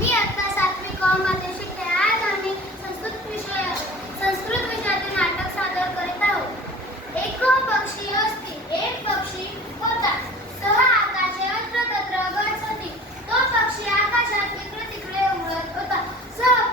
मी आता 7वी क मध्ये शिकते. आज आम्ही संस्कृत विषयातील नाटक सादर करीत आहोत. एक पक्षी असती, एक पक्षी होता. सह आकाशे अत्र तत्र गच्छति. तो पक्षी आकाशात इकडे तिकडे उडत होता. सह